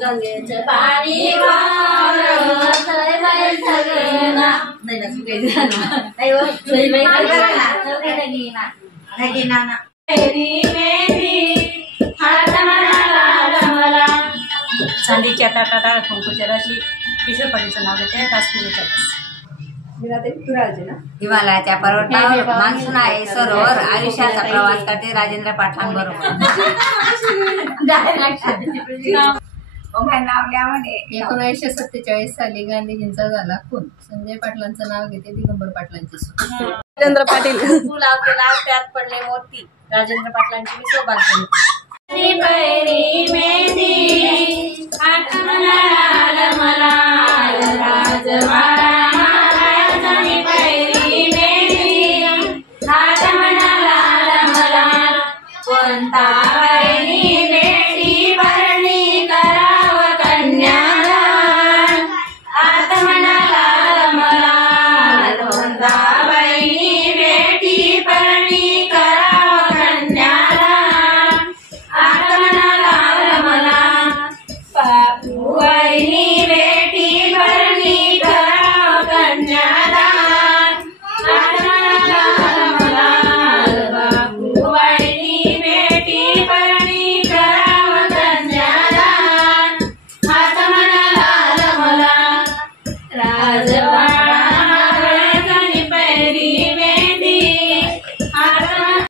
गंगेचं पाणी चांदीच्या टाटा कुंकूच्या राशी किशोर पाटीलचं नाव घेते हिमालयाच्या पर्वतावर मान्सून आहे सरोवर आयुष्याचा प्रवास करते राजेंद्र पाटलांबरोबर. 1947 साली गांधीजींचा झाला खून. संजय पाटलांचं नाव घेते दिगंबर पाटलांची सून. राजेंद्र पाटील लावते त्यात पडले मोती. राजेंद्र पाटलांची मी सौभाग्य. आठवण आलं मला राजवाडा